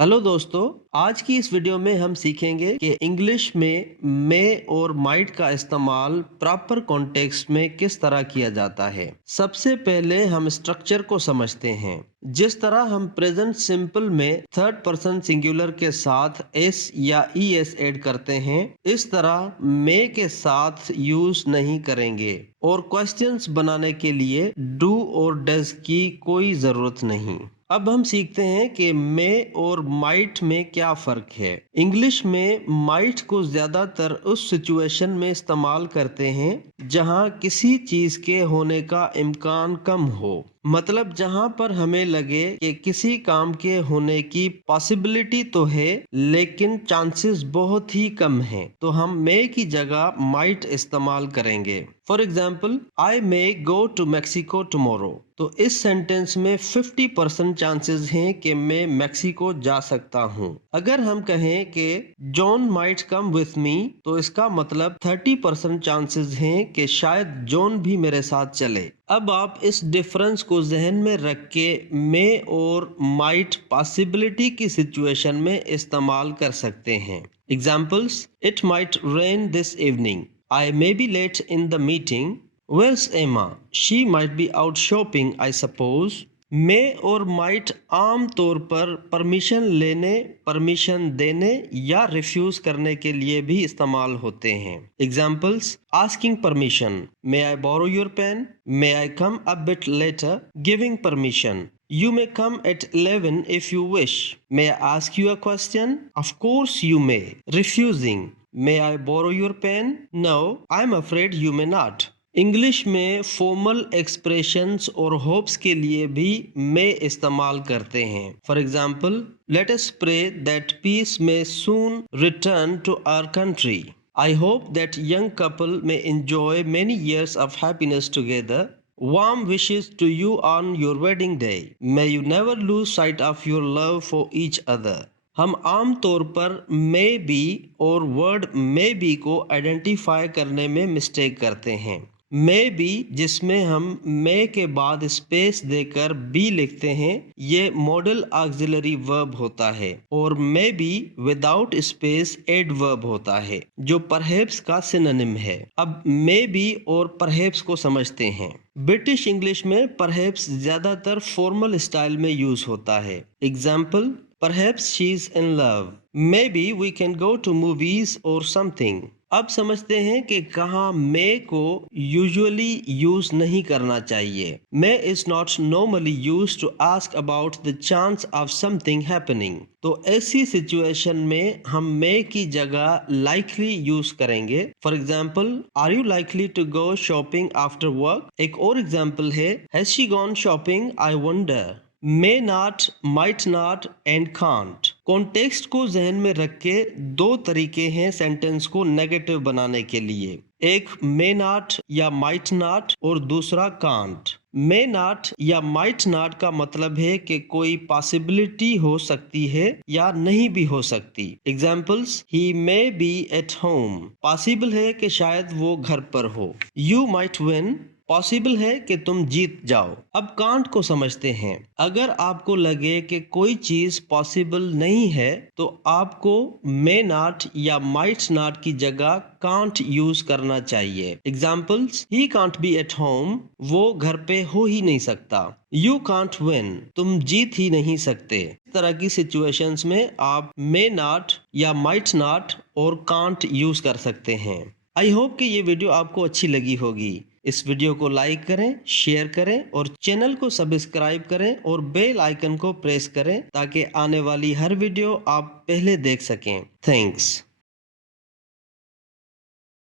Hello दोस्तों, आज की इस वीडियो में हम सीखेंगे कि इंग्लिश में मे और माइट का इस्तेमाल प्रॉपर कॉन्टेक्स्ट में किस तरह किया जाता है। सबसे पहले हम स्ट्रक्चर को समझते हैं। जिस तरह हम प्रेजेंट सिंपल में थर्ड पर्सन सिंगुलर के साथ एस या ईएस ऐड करते हैं, इस तरह मे के साथ यूज नहीं करेंगे और क्वेश्चंस बनाने के लिए डू और डज की कोई जरूरत नहीं। अब हम सीखते हैं कि मे और माइट में क्या फर्क है। इंग्लिश में माइट को ज्यादातर उस सिचुएशन में इस्तेमाल करते हैं जहां किसी चीज के होने का इम्कान कम हो। मतलब जहां पर हमें लगे कि किसी काम के होने की पॉसिबिलिटी तो है लेकिन चांसेस बहुत ही कम हैं, तो हम मे की जगह माइट इस्तेमाल करेंगे। For example, I may go to Mexico tomorrow. तो इस सेंटेंस में 50% चांसेस हैं कि मैं मैक्सिको जा सकता हूँ। अगर हम कहें कि John might come with me, तो इसका मतलब 30% चांसेस हैं कि शायद जॉन भी मेरे साथ चले। अब आप इस डिफरेंस को जहन में रख के मे और माइट पॉसिबिलिटी की सिचुएशन में इस्तेमाल कर सकते हैं। Examples, it might rain this evening, I may be late in the meeting. Where's Emma? She might be out shopping, I suppose. May और might आम तौर पर परमिशन लेने, परमिशन देने या रिफ्यूज करने के लिए भी इस्तेमाल होते हैं। Examples: asking permission, may I borrow your pen? May I come a bit later? Giving permission, you may come at 11 if you wish. May I ask you a question? Of course you may. Refusing, may I borrow your pen? No, I'm afraid you may not. English में formal expressions और hopes के लिए भी may इस्तेमाल करते हैं। For example, let us pray that peace may soon return to our country. I hope that young couple may enjoy many years of happiness together. Warm wishes to you on your wedding day. May you never lose sight of your love for each other. हम आम तौर पर may be और word may be को identify करने में mistake करते हैं। मे बी, जिसमें हम मे के बाद स्पेस देकर बी लिखते हैं, ये मॉडल ऑक्सिलरी वर्ब होता है, और may be without space adverb होता है जो परहैप्स का सिनोनिम है। अब मे बी और परहैप्स को समझते हैं। ब्रिटिश इंग्लिश में परहैप्स ज्यादातर फॉर्मल स्टाइल में यूज होता है। Example, Perhaps she's in love. Maybe we can go to movies or something. अब समझते हैं कि कहाँ मे को यूजुअली यूज नहीं करना चाहिए। May is not normally use to ask about the chance of something happening. तो ऐसी सिचुएशन में हम मे की जगह लाइकली यूज करेंगे। For example, are you likely to go shopping after work. एक और एग्जाम्पल है, has she gone shopping, I wonder. May not, might not and can't. Context को जहन में रख के दो तरीके हैं सेंटेंस को नेगेटिव बनाने के लिए। एक मे नॉट या माइट नॉट और दूसरा कांट। मे नॉट या माइट नॉट का मतलब है कि कोई पॉसिबिलिटी हो सकती है या नहीं भी हो सकती। Examples, he may be at home, possible है कि शायद वो घर पर हो। यू माइट विन, पॉसिबल है कि तुम जीत जाओ। अब कांट को समझते हैं। अगर आपको लगे कि कोई चीज पॉसिबल नहीं है, तो आपको मे नॉट या माइट नॉट की जगह कांट यूज करना चाहिए। Examples, he can't be at home, वो घर पे हो ही नहीं सकता। यू कांट विन, तुम जीत ही नहीं सकते। इस तरह की सिचुएशंस में आप मे नॉट या माइट नॉट और कांट यूज कर सकते हैं। आई होप कि ये वीडियो आपको अच्छी लगी होगी। इस वीडियो को लाइक करें, शेयर करें और चैनल को सब्सक्राइब करें और बेल आइकन को प्रेस करें ताकि आने वाली हर वीडियो आप पहले देख सकें। थैंक्स।